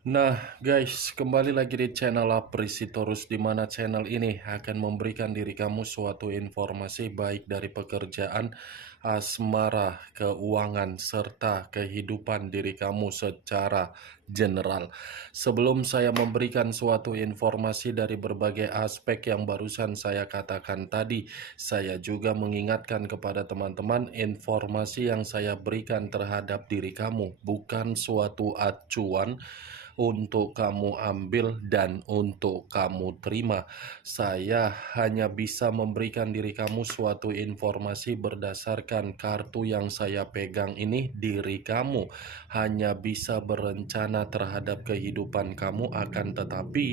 Nah guys, kembali lagi di channel Aprisitorus, di mana channel ini akan memberikan diri kamu suatu informasi baik dari pekerjaan, asmara, keuangan, serta kehidupan diri kamu secara general. Sebelum saya memberikan suatu informasi dari berbagai aspek yang barusan saya katakan tadi, saya juga mengingatkan kepada teman-teman informasi yang saya berikan terhadap diri kamu bukan suatu acuan untuk kamu ambil dan untuk kamu terima. Saya hanya bisa memberikan diri kamu suatu informasi berdasarkan kartu yang saya pegang ini. Diri kamu hanya bisa berencana terhadap kehidupan kamu, akan tetapi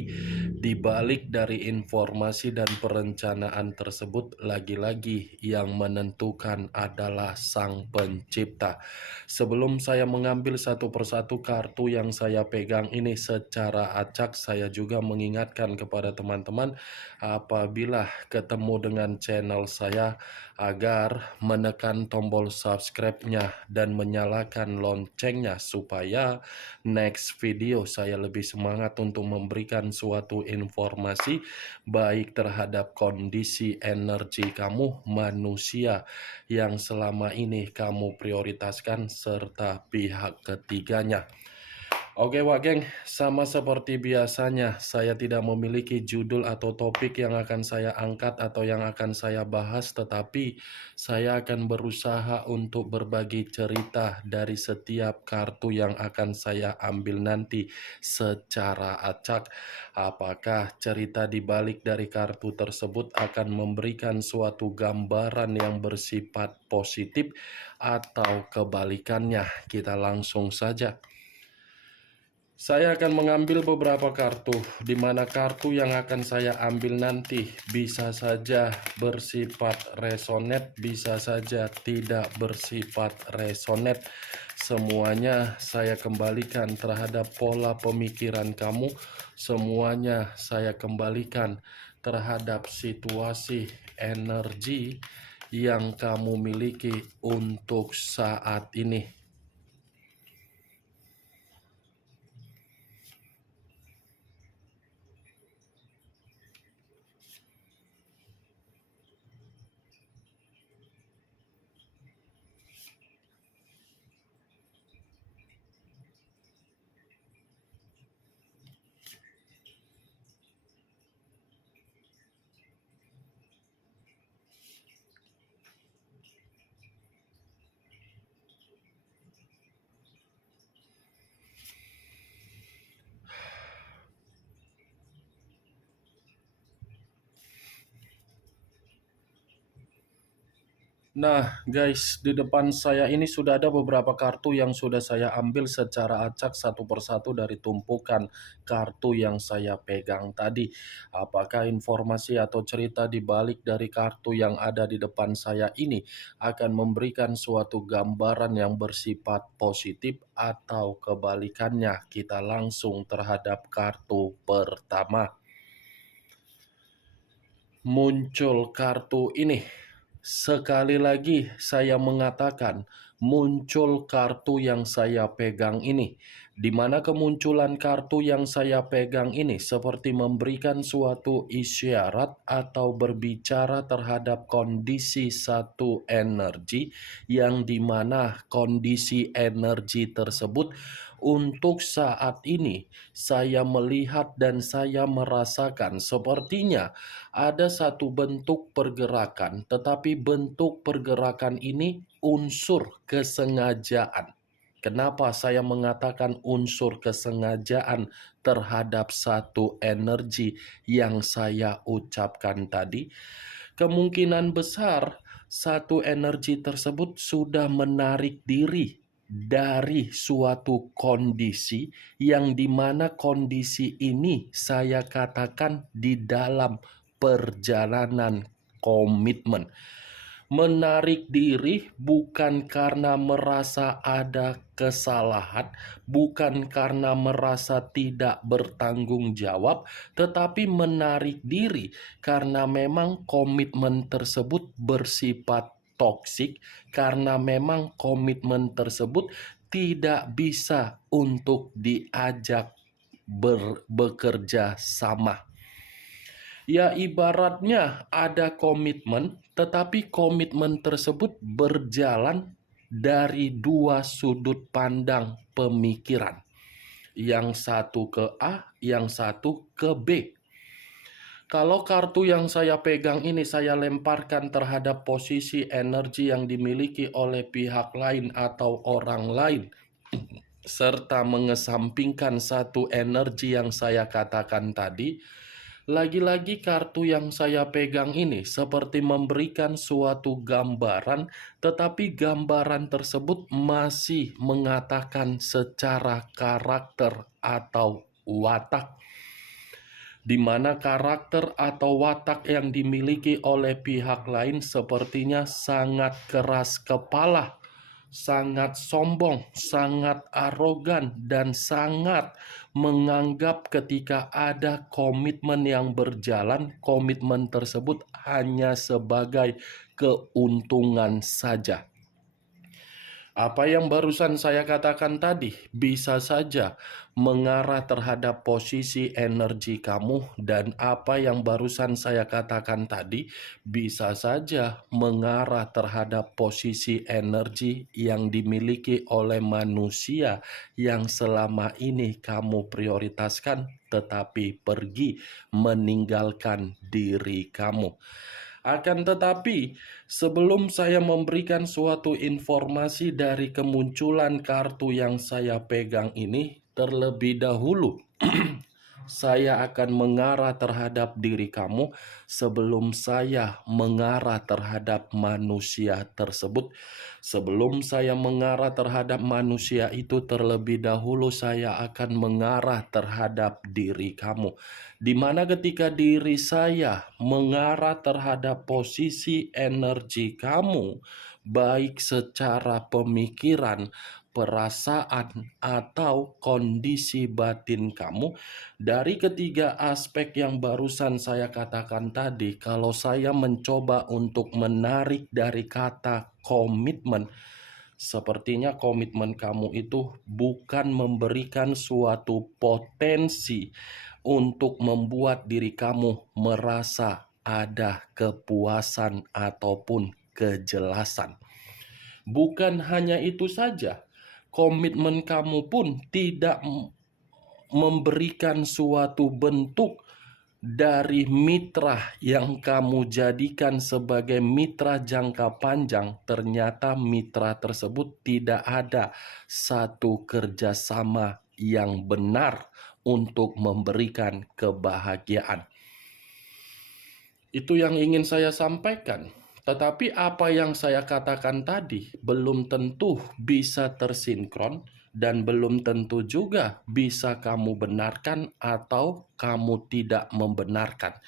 di balik dari informasi dan perencanaan tersebut, lagi-lagi yang menentukan adalah Sang Pencipta. Sebelum saya mengambil satu persatu kartu yang saya pegang ini secara acak, saya juga mengingatkan kepada teman-teman apabila ketemu dengan channel saya agar menekan tombol subscribe-nya dan menyalakan loncengnya supaya next video saya lebih semangat untuk memberikan suatu informasi baik terhadap kondisi energi kamu manusia yang selama ini kamu prioritaskan serta pihak ketiganya. Oke Wak Geng, sama seperti biasanya, saya tidak memiliki judul atau topik yang akan saya angkat atau yang akan saya bahas, tetapi saya akan berusaha untuk berbagi cerita dari setiap kartu yang akan saya ambil nanti secara acak. Apakah cerita di balik dari kartu tersebut akan memberikan suatu gambaran yang bersifat positif atau kebalikannya? Kita langsung saja. Saya akan mengambil beberapa kartu, di mana kartu yang akan saya ambil nanti bisa saja bersifat resonate, bisa saja tidak bersifat resonate. Semuanya saya kembalikan terhadap pola pemikiran kamu, semuanya saya kembalikan terhadap situasi energi yang kamu miliki untuk saat ini. Nah guys, di depan saya ini sudah ada beberapa kartu yang sudah saya ambil secara acak satu persatu dari tumpukan kartu yang saya pegang tadi. Apakah informasi atau cerita di balik dari kartu yang ada di depan saya ini akan memberikan suatu gambaran yang bersifat positif atau kebalikannya? Kita langsung terhadap kartu pertama. Muncul kartu ini. Sekali lagi saya mengatakan, muncul kartu yang saya pegang ini. Di mana kemunculan kartu yang saya pegang ini seperti memberikan suatu isyarat atau berbicara terhadap kondisi satu energi, yang dimana kondisi energi tersebut untuk saat ini saya melihat dan saya merasakan sepertinya ada satu bentuk pergerakan, tetapi bentuk pergerakan ini unsur kesengajaan. Kenapa saya mengatakan unsur kesengajaan terhadap satu energi yang saya ucapkan tadi? Kemungkinan besar satu energi tersebut sudah menarik diri dari suatu kondisi yang dimana kondisi ini saya katakan di dalam perjalanan komitmen. Menarik diri bukan karena merasa ada kesalahan, bukan karena merasa tidak bertanggung jawab, tetapi menarik diri karena memang komitmen tersebut bersifat toksik, karena memang komitmen tersebut tidak bisa untuk diajak bekerja sama. Ya ibaratnya ada komitmen, tetapi komitmen tersebut berjalan dari dua sudut pandang pemikiran. Yang satu ke A, yang satu ke B. Kalau kartu yang saya pegang ini saya lemparkan terhadap posisi energi yang dimiliki oleh pihak lain atau orang lain, serta mengesampingkan satu energi yang saya katakan tadi, lagi-lagi kartu yang saya pegang ini seperti memberikan suatu gambaran, tetapi gambaran tersebut masih mengatakan secara karakter atau watak, di mana karakter atau watak yang dimiliki oleh pihak lain sepertinya sangat keras kepala, sangat sombong, sangat arogan, dan sangat menganggap ketika ada komitmen yang berjalan, komitmen tersebut hanya sebagai keuntungan saja. Apa yang barusan saya katakan tadi bisa saja mengarah terhadap posisi energi kamu, dan apa yang barusan saya katakan tadi bisa saja mengarah terhadap posisi energi yang dimiliki oleh manusia yang selama ini kamu prioritaskan tetapi pergi meninggalkan diri kamu. Akan tetapi, sebelum saya memberikan suatu informasi dari kemunculan kartu yang saya pegang ini, terlebih dahulu saya akan mengarah terhadap diri kamu sebelum saya mengarah terhadap manusia tersebut. Sebelum saya mengarah terhadap manusia itu, terlebih dahulu saya akan mengarah terhadap diri kamu. Di mana ketika diri saya mengarah terhadap posisi energi kamu, baik secara pemikiran, perasaan, atau kondisi batin kamu, dari ketiga aspek yang barusan saya katakan tadi, kalau saya mencoba untuk menarik dari kata komitmen, sepertinya komitmen kamu itu bukan memberikan suatu potensi untuk membuat diri kamu merasa ada kepuasan ataupun kejelasan. Bukan hanya itu saja, komitmen kamu pun tidak memberikan suatu bentuk dari mitra yang kamu jadikan sebagai mitra jangka panjang. Ternyata mitra tersebut tidak ada satu kerjasama yang benar untuk memberikan kebahagiaan. Itu yang ingin saya sampaikan. Tetapi apa yang saya katakan tadi belum tentu bisa tersinkron, dan belum tentu juga bisa kamu benarkan atau kamu tidak membenarkan.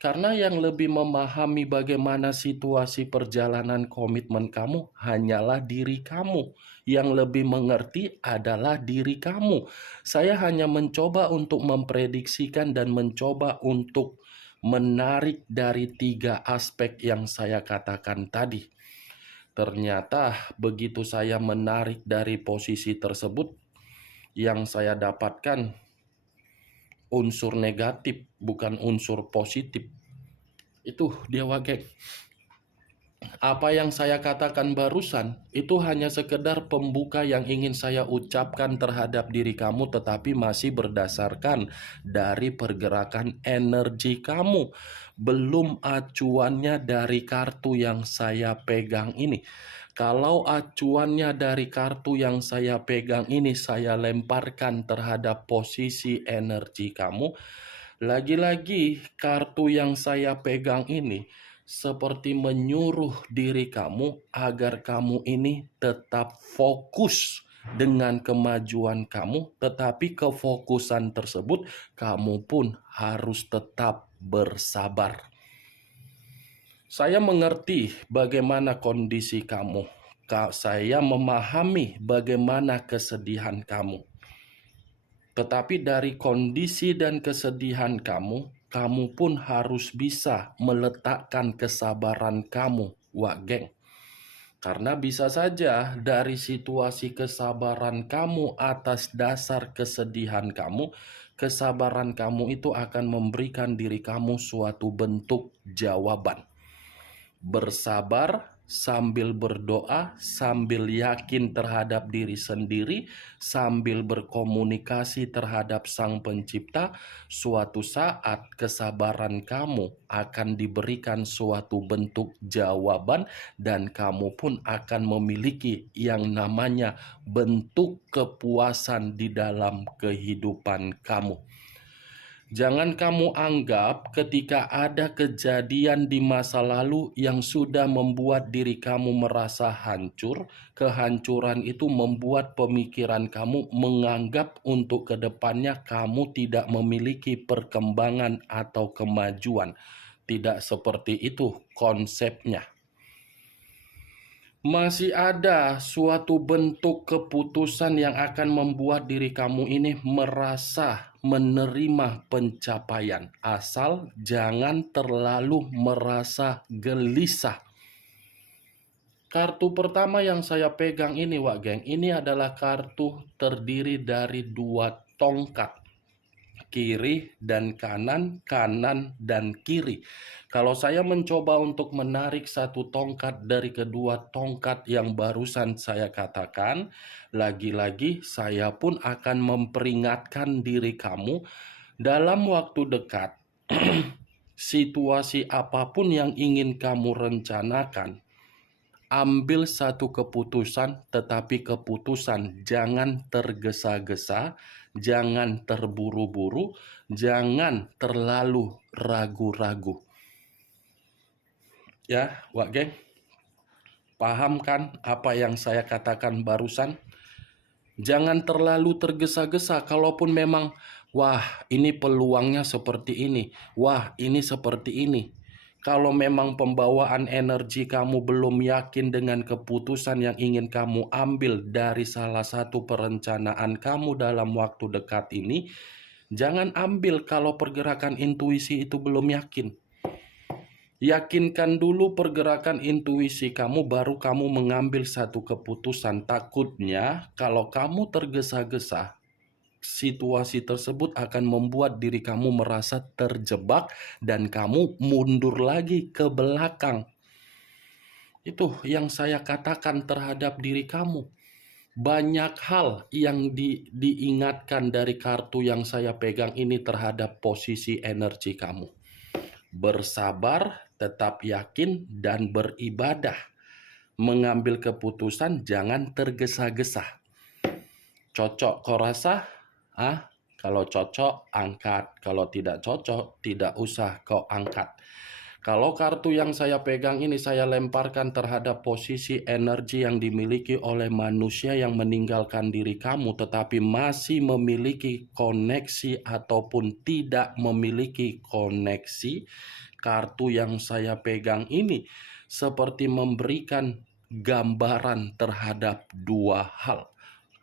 Karena yang lebih memahami bagaimana situasi perjalanan komitmen kamu hanyalah diri kamu. Yang lebih mengerti adalah diri kamu. Saya hanya mencoba untuk memprediksikan dan mencoba untuk menarik dari tiga aspek yang saya katakan tadi. Ternyata begitu saya menarik dari posisi tersebut, yang saya dapatkan unsur negatif, bukan unsur positif. Itu dia wagek. Apa yang saya katakan barusan itu hanya sekedar pembuka yang ingin saya ucapkan terhadap diri kamu, tetapi masih berdasarkan dari pergerakan energi kamu, belum acuannya dari kartu yang saya pegang ini. Kalau acuannya dari kartu yang saya pegang ini saya lemparkan terhadap posisi energi kamu, lagi-lagi kartu yang saya pegang ini seperti menyuruh diri kamu agar kamu ini tetap fokus dengan kemajuan kamu, tetapi kefokusan tersebut kamu pun harus tetap bersabar. Saya mengerti bagaimana kondisi kamu. Saya memahami bagaimana kesedihan kamu. Tetapi dari kondisi dan kesedihan kamu, kamu pun harus bisa meletakkan kesabaran kamu, Wak Geng. Karena bisa saja dari situasi kesabaran kamu atas dasar kesedihan kamu kesabaran kamu itu akan memberikan diri kamu suatu bentuk jawaban. Bersabar sambil berdoa, sambil yakin terhadap diri sendiri, sambil berkomunikasi terhadap Sang Pencipta, suatu saat kesabaran kamu akan diberikan suatu bentuk jawaban dan kamu pun akan memiliki yang namanya bentuk kepuasan di dalam kehidupan kamu. Jangan kamu anggap ketika ada kejadian di masa lalu yang sudah membuat diri kamu merasa hancur, kehancuran itu membuat pemikiran kamu menganggap untuk kedepannya kamu tidak memiliki perkembangan atau kemajuan. Tidak seperti itu konsepnya. Masih ada suatu bentuk keputusan yang akan membuat diri kamu ini merasa menerima pencapaian. Asal jangan terlalu merasa gelisah. Kartu pertama yang saya pegang ini, Wak Geng, ini adalah kartu terdiri dari 2 tongkat. Kiri dan kanan, kanan dan kiri. Kalau saya mencoba untuk menarik satu tongkat dari kedua tongkat yang barusan saya katakan, lagi-lagi saya pun akan memperingatkan diri kamu dalam waktu dekat, situasi apapun yang ingin kamu rencanakan, ambil satu keputusan, tetapi keputusan jangan tergesa-gesa, jangan terburu-buru, jangan terlalu ragu-ragu. Ya, Wak Geng, paham kan apa yang saya katakan barusan? Jangan terlalu tergesa-gesa, kalaupun memang, wah ini peluangnya seperti ini, wah ini seperti ini. Kalau memang pembawaan energi kamu belum yakin dengan keputusan yang ingin kamu ambil dari salah satu perencanaan kamu dalam waktu dekat ini, jangan ambil kalau pergerakan intuisi itu belum yakin. Yakinkan dulu pergerakan intuisi kamu, baru kamu mengambil satu keputusan. Takutnya kalau kamu tergesa-gesa, situasi tersebut akan membuat diri kamu merasa terjebak dan kamu mundur lagi ke belakang. Itu yang saya katakan terhadap diri kamu. Banyak hal yang diingatkan dari kartu yang saya pegang ini terhadap posisi energi kamu. Bersabar, tetap yakin, dan beribadah. Mengambil keputusan jangan tergesa-gesa. Cocok kau rasa? Kalau cocok, angkat. Kalau tidak cocok, tidak usah kau angkat. Kalau kartu yang saya pegang ini saya lemparkan terhadap posisi energi yang dimiliki oleh manusia yang meninggalkan diri kamu, tetapi masih memiliki koneksi ataupun tidak memiliki koneksi. Kartu yang saya pegang ini seperti memberikan gambaran terhadap 2 hal.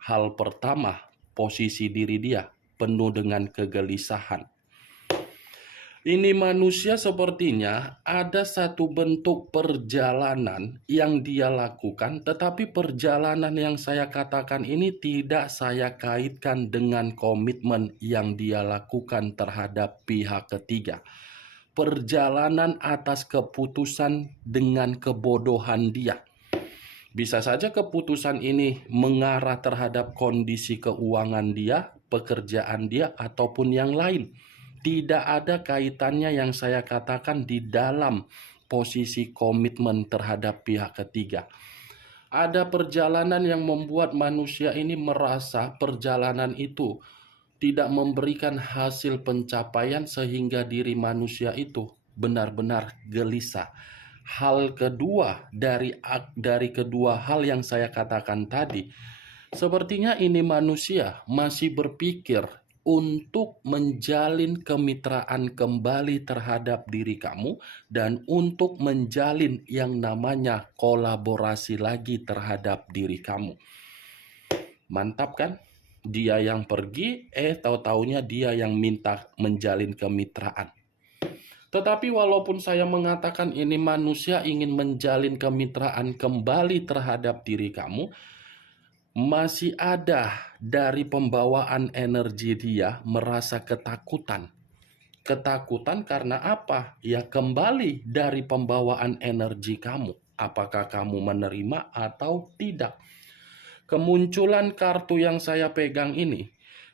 Hal pertama, posisi diri dia penuh dengan kegelisahan. Ini manusia sepertinya ada satu bentuk perjalanan yang dia lakukan, tetapi perjalanan yang saya katakan ini tidak saya kaitkan dengan komitmen yang dia lakukan terhadap pihak ketiga. Perjalanan atas keputusan dengan kebodohan dia. Bisa saja keputusan ini mengarah terhadap kondisi keuangan dia, pekerjaan dia, ataupun yang lain. Tidak ada kaitannya yang saya katakan di dalam posisi komitmen terhadap pihak ketiga. Ada perjalanan yang membuat manusia ini merasa perjalanan itu tidak memberikan hasil pencapaian sehingga diri manusia itu benar-benar gelisah. Hal kedua dari kedua hal yang saya katakan tadi, sepertinya ini manusia masih berpikir untuk menjalin kemitraan kembali terhadap diri kamu dan untuk menjalin yang namanya kolaborasi lagi terhadap diri kamu. Mantap kan? Dia yang pergi, tahu-taunya dia yang minta menjalin kemitraan. Tetapi walaupun saya mengatakan ini manusia ingin menjalin kemitraan kembali terhadap diri kamu, masih ada dari pembawaan energi dia merasa ketakutan. Ketakutan karena apa? Ya kembali dari pembawaan energi kamu. Apakah kamu menerima atau tidak? Kemunculan kartu yang saya pegang ini,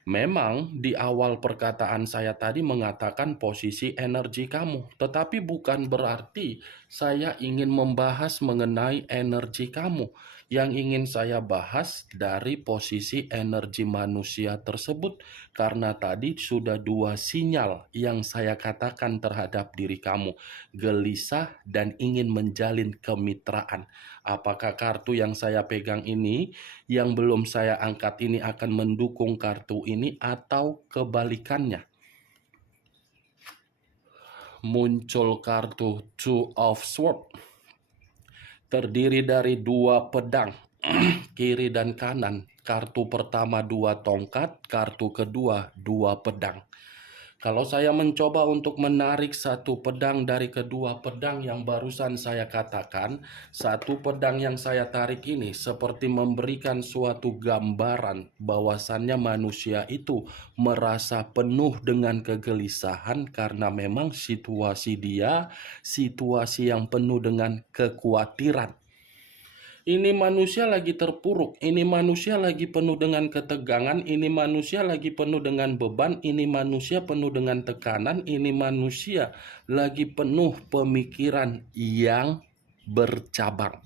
memang di awal perkataan saya tadi mengatakan posisi energi kamu, tetapi bukan berarti saya ingin membahas mengenai energi kamu. Yang ingin saya bahas dari posisi energi manusia tersebut, karena tadi sudah dua sinyal yang saya katakan terhadap diri kamu, gelisah dan ingin menjalin kemitraan. Apakah kartu yang saya pegang ini, yang belum saya angkat ini akan mendukung kartu ini atau kebalikannya? Muncul kartu Two of Swords, terdiri dari dua pedang, kiri dan kanan. Kartu pertama dua tongkat, kartu kedua dua pedang. Kalau saya mencoba untuk menarik satu pedang dari kedua pedang yang barusan saya katakan, satu pedang yang saya tarik ini seperti memberikan suatu gambaran bahwasannya manusia itu merasa penuh dengan kegelisahan karena memang situasi dia, situasi yang penuh dengan kekhawatiran. Ini manusia lagi terpuruk, ini manusia lagi penuh dengan ketegangan, ini manusia lagi penuh dengan beban, ini manusia penuh dengan tekanan, ini manusia lagi penuh pemikiran yang bercabang.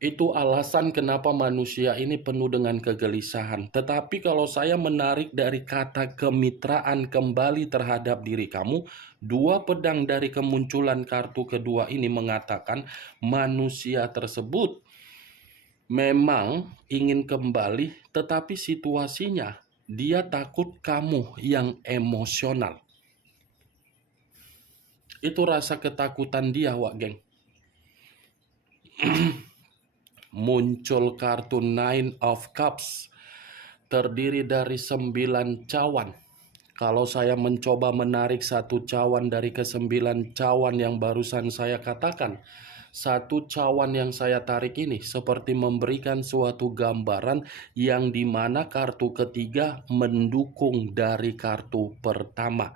Itu alasan kenapa manusia ini penuh dengan kegelisahan. Tetapi kalau saya menarik dari kata kemitraan kembali terhadap diri kamu, dua pedang dari kemunculan kartu kedua ini mengatakan manusia tersebut memang ingin kembali, tetapi situasinya dia takut kamu yang emosional. Itu rasa ketakutan dia, Wak Geng. Muncul kartu Nine of Cups, terdiri dari 9 cawan. Kalau saya mencoba menarik satu cawan dari ke-9 cawan yang barusan saya katakan, satu cawan yang saya tarik ini seperti memberikan suatu gambaran yang dimana kartu ketiga mendukung dari kartu pertama.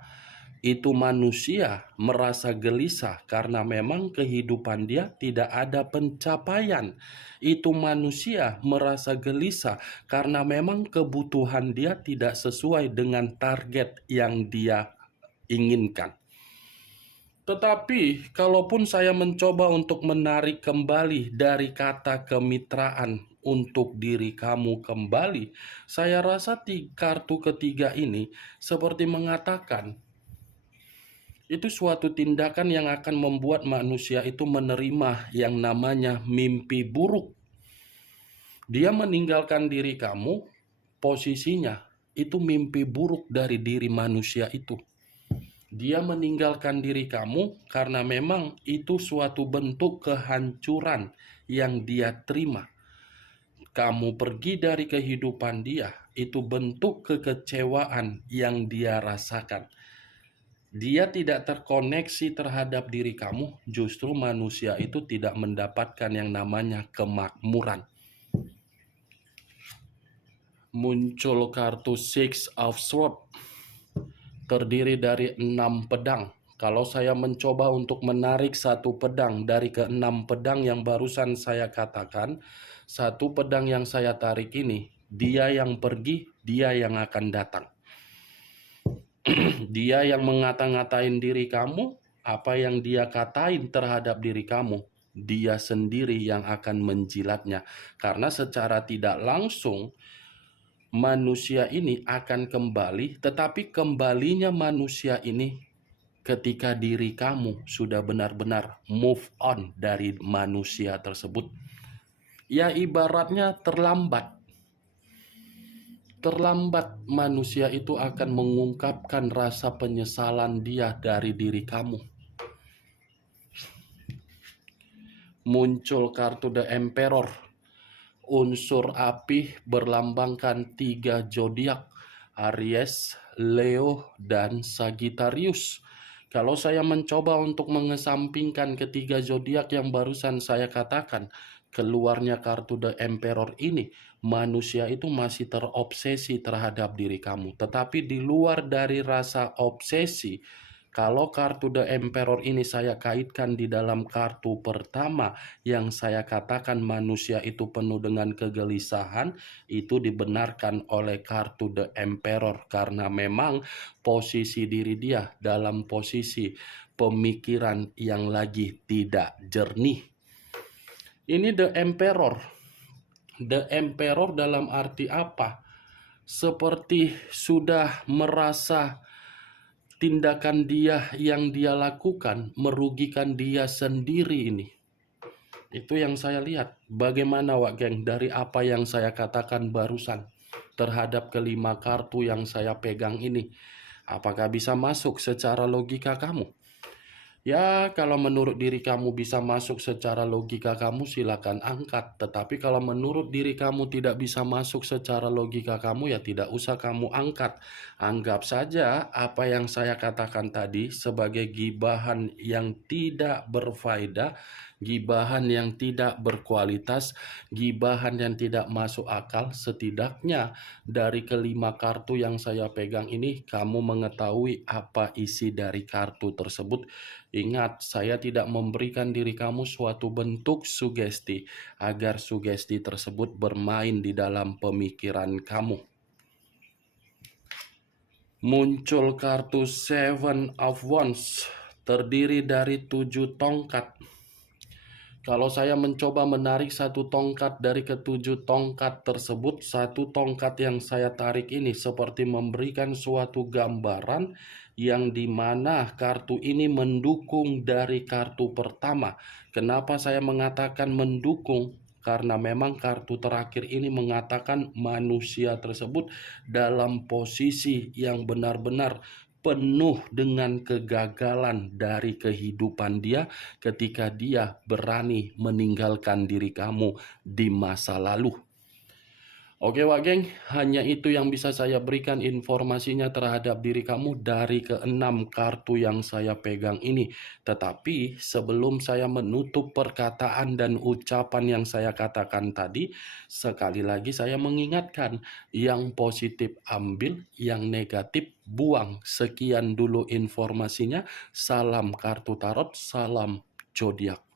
Itu manusia merasa gelisah karena memang kehidupan dia tidak ada pencapaian. Itu manusia merasa gelisah karena memang kebutuhan dia tidak sesuai dengan target yang dia inginkan. Tetapi kalaupun saya mencoba untuk menarik kembali dari kata kemitraan untuk diri kamu kembali, saya rasa kartu ketiga ini seperti mengatakan itu suatu tindakan yang akan membuat manusia itu menerima yang namanya mimpi buruk. Dia meninggalkan diri kamu, posisinya itu mimpi buruk dari diri manusia itu. Dia meninggalkan diri kamu karena memang itu suatu bentuk kehancuran yang dia terima. Kamu pergi dari kehidupan dia, itu bentuk kekecewaan yang dia rasakan. Dia tidak terkoneksi terhadap diri kamu, justru manusia itu tidak mendapatkan yang namanya kemakmuran. Muncul kartu Six of Swords, terdiri dari 6 pedang. Kalau saya mencoba untuk menarik satu pedang dari ke-6 pedang yang barusan saya katakan, satu pedang yang saya tarik ini, dia yang pergi, dia yang akan datang. Dia yang ngata-ngatain diri kamu, apa yang dia katain terhadap diri kamu, dia sendiri yang akan menjilatnya. Karena secara tidak langsung, manusia ini akan kembali, tetapi kembalinya manusia ini ketika diri kamu sudah benar-benar move on dari manusia tersebut. Ya ibaratnya terlambat manusia itu akan mengungkapkan rasa penyesalan dia dari diri kamu. Muncul kartu The Emperor, unsur api berlambangkan 3 zodiak, Aries, Leo, dan Sagittarius. Kalau saya mencoba untuk mengesampingkan ketiga zodiak yang barusan saya katakan, keluarnya kartu The Emperor ini, manusia itu masih terobsesi terhadap diri kamu. Tetapi di luar dari rasa obsesi, kalau kartu The Emperor ini saya kaitkan di dalam kartu pertama yang saya katakan manusia itu penuh dengan kegelisahan, itu dibenarkan oleh kartu The Emperor karena memang posisi diri dia dalam posisi pemikiran yang lagi tidak jernih. Ini The Emperor. The Emperor dalam arti apa? Seperti sudah merasa tindakan dia yang dia lakukan merugikan dia sendiri ini. Itu yang saya lihat. Bagaimana Wak Geng dari apa yang saya katakan barusan terhadap kelima kartu yang saya pegang ini? Apakah bisa masuk secara logika kamu? Ya, kalau menurut diri kamu bisa masuk secara logika kamu, silakan angkat. Tetapi kalau menurut diri kamu tidak bisa masuk secara logika kamu, ya tidak usah kamu angkat. Anggap saja apa yang saya katakan tadi sebagai gibahan yang tidak berfaedah, gibahan yang tidak berkualitas, gibahan yang tidak masuk akal. Setidaknya dari kelima kartu yang saya pegang ini, kamu mengetahui apa isi dari kartu tersebut. Ingat, saya tidak memberikan diri kamu suatu bentuk sugesti agar sugesti tersebut bermain di dalam pemikiran kamu. Muncul kartu Seven of Wands, terdiri dari 7 tongkat. Kalau saya mencoba menarik satu tongkat dari ketujuh tongkat tersebut, satu tongkat yang saya tarik ini seperti memberikan suatu gambaran yang dimana kartu ini mendukung dari kartu pertama. Kenapa saya mengatakan mendukung? Karena memang kartu terakhir ini mengatakan manusia tersebut dalam posisi yang benar-benar penuh dengan kegagalan dari kehidupan dia ketika dia berani meninggalkan diri kamu di masa lalu. Oke Wak Geng, hanya itu yang bisa saya berikan informasinya terhadap diri kamu dari keenam kartu yang saya pegang ini. Tetapi sebelum saya menutup perkataan dan ucapan yang saya katakan tadi, sekali lagi saya mengingatkan, yang positif ambil, yang negatif buang. Sekian dulu informasinya. Salam kartu tarot, salam zodiak.